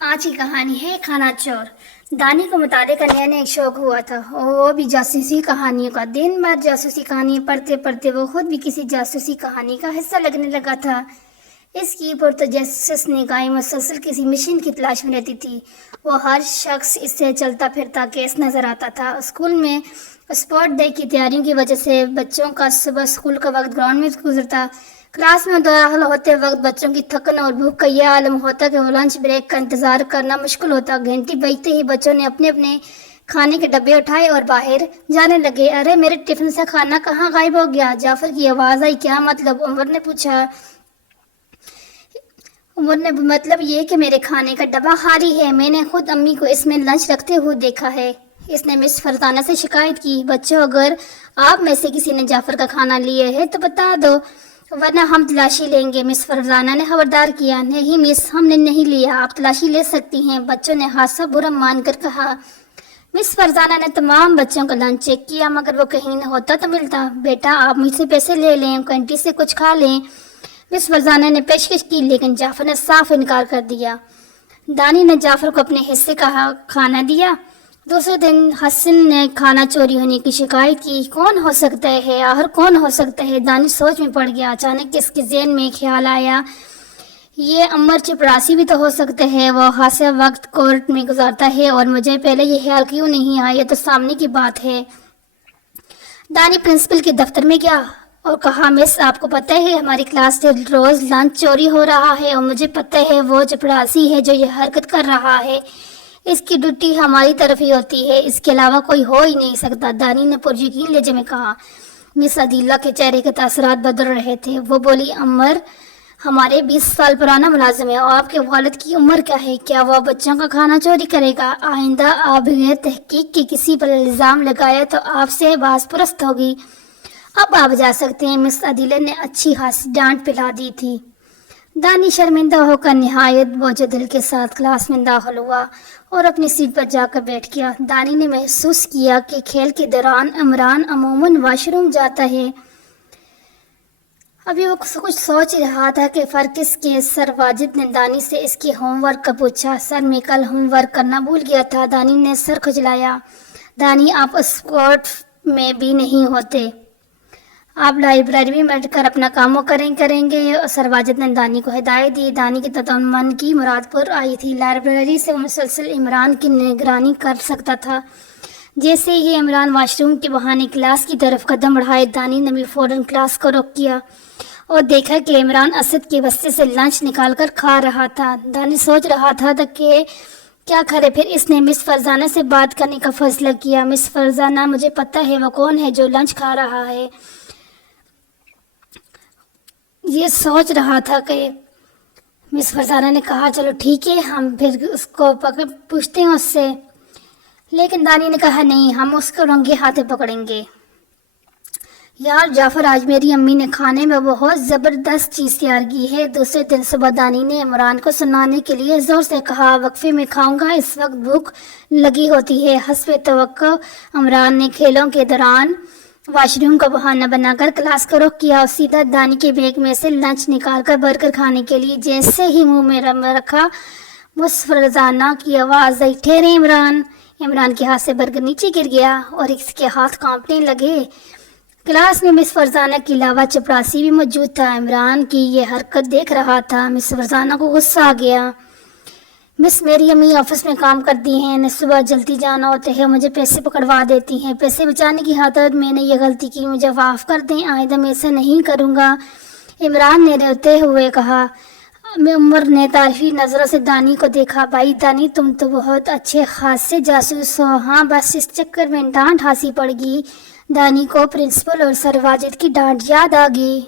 आज की कहानी है खाना चोर। दानी को मुताले का नया नया एक शौक हुआ था और वो भी जासूसी कहानियों का। दिन भर जासूसी कहानी पढ़ते पढ़ते वो खुद भी किसी जासूसी कहानी का हिस्सा लगने लगा था। इसकी ऊपर तो जासूस निगाहें मुसलसल किसी मिशन की तलाश में रहती थी। वो हर शख्स इससे चलता फिरता केस नजर आता था। स्कूल में स्पोर्ट डे की तैयारियों की वजह से बच्चों का सुबह स्कूल का वक्त ग्राउंड में गुजरता। क्लास में दाखिल होते वक्त बच्चों की थकन और भूख का यह आलम होता कि वो लंच ब्रेक का इंतजार करना मुश्किल होता। घंटी बजते ही बच्चों ने अपने अपने खाने के डब्बे उठाए और बाहर जाने लगे। अरे मेरे टिफिन से खाना कहाँ गायब हो गया? जाफर की आवाज़ आई। क्या मतलब? उमर ने पूछा। उमर ने मतलब ये कि मेरे खाने का डब्बा खाली है। मैंने खुद अम्मी को इसमें लंच रखते हुए देखा है। इसने मिस फरजाना से शिकायत की। बच्चों, अगर आप में से किसी ने जाफर का खाना लिए है तो बता दो, वरना हम तलाशी लेंगे। मिस फरजाना ने खबरदार किया। नहीं मिस, हमने नहीं लिया, आप तलाशी ले सकती हैं, बच्चों ने हादसा बुरा मानकर कहा। मिस फरजाना ने तमाम बच्चों का लंच चेक किया मगर वो कहीं न होता तो मिलता। बेटा, आप मुझसे पैसे ले लें, कैंटीन से कुछ खा लें। मिस फरजाना ने पेशकश की लेकिन जाफर ने साफ इनकार कर दिया। दानी ने जाफर को अपने हिस्से का खाना दिया। दूसरे दिन हसन ने खाना चोरी होने की शिकायत की। कौन हो सकता है? आखिर कौन हो सकता है? दानी सोच में पड़ गया। अचानक इसके ज़हन में ख्याल आया, ये अमर चपरासी भी तो हो सकते हैं। वो खासा वक्त कोर्ट में गुजारता है और मुझे पहले ये ख्याल क्यों नहीं आया? ये तो सामने की बात है। दानी प्रिंसिपल के दफ्तर में गया और कहा, मिस आपको पता है हमारी क्लास से रोज़ लंच चोरी हो रहा है और मुझे पता है वो चपरासी है जो ये हरकत कर रहा है। इसकी ड्यूटी हमारी तरफ ही होती है, इसके अलावा कोई हो ही नहीं सकता। दानी ने पुरयकीन लहजे में कहा। मिस अदीला के चेहरे के तासरात बदल रहे थे। वो बोली, अमर हमारे 20 साल पुराना मुलाजिम है और आपके वालिद की उम्र क्या है? क्या वो बच्चों का खाना चोरी करेगा? आइंदा आप बगैर तहकीक के किसी पर इल्ज़ाम लगाया तो आपसे बाज़परस्त होगी। अब आप जा सकते हैं। मिस अदीला ने अच्छी खासी डांट पिला दी थी। दानी शर्मिंदा होकर निहायत बोझ दिल के साथ क्लास में दाखिल हुआ और अपनी सीट पर जाकर बैठ गया। दानी ने महसूस किया कि खेल के दौरान इमरान अमूमन वॉशरूम जाता है। अभी वो कुछ सोच रहा था कि फ़र्क इसके सर वाजिद ने दानी से इसके होमवर्क का पूछा। सर, मैं कल होमवर्क करना भूल गया था। दानी ने सर खुजलाया। दानी, आप स्पोर्ट में भी नहीं होते, आप लाइब्रेरी में बैठकर अपना काम करेंगे। सर वाजिद ने दानी को हिदायत दी। दानी की तमन्ना की मुराद पर आई थी। लाइब्रेरी से मुसलसल इमरान की निगरानी कर सकता था। जैसे ही इमरान वॉशरूम के बहाने क्लास की तरफ कदम बढ़ाए, दानी ने भी फ़ौरन क्लास को रोक किया और देखा कि इमरान असद के बस्ते से लंच निकाल कर खा रहा था। दानी सोच रहा था कि क्या करे। फिर इसने मिस फरजाना से बात करने का फैसला किया। मिस फरजाना, मुझे पता है वो कौन है जो लंच खा रहा है। ये सोच रहा था कि मिस फरजाना ने कहा, चलो ठीक है, हम फिर उसको पूछते हैं उससे। लेकिन दानी ने कहा, नहीं, हम उसको रंगे हाथे पकड़ेंगे। यार जाफर, आज मेरी अम्मी ने खाने में बहुत ज़बरदस्त चीज़ तैयार की है। दूसरे दिन सुबह दानी ने इमरान को सुनाने के लिए ज़ोर से कहा, वक्फे में खाऊंगा, इस वक्त भूख लगी होती है। हस्बे तवक्को इमरान ने खेलों के दौरान वॉशरूम का बहाना बनाकर क्लास को रोक किया और सीधा दानी के बैग में से लंच निकालकर बर्गर खाने के लिए जैसे ही मुंह में रखा, मिस फरजाना की आवाज़ आई, ठहरे इमरान। इमरान के हाथ से बर्गर नीचे गिर गया और इसके हाथ कांपने लगे। क्लास में मिस फरजाना के अलावा चपरासी भी मौजूद था। इमरान की ये हरकत देख रहा था। मिस फरजाना को गुस्सा आ गया। मिस, मेरी अम्मी ऑफिस में काम करती हैं, इन्हें सुबह जल्दी जाना होता है, मुझे पैसे पकड़वा देती हैं। पैसे बचाने की खातिर मैंने ये गलती की, मुझे माफ़ कर दें, आइंदा मैं ऐसा नहीं करूँगा। इमरान ने रोते हुए कहा। उमर ने तारीफी नज़रों से दानी को देखा। भाई दानी, तुम तो बहुत अच्छे खासे जासूस हो। हाँ, बस इस चक्कर में डांट हासी पड़ गई। दानी को प्रिंसिपल और सर वाजिद की डांट याद आ गई।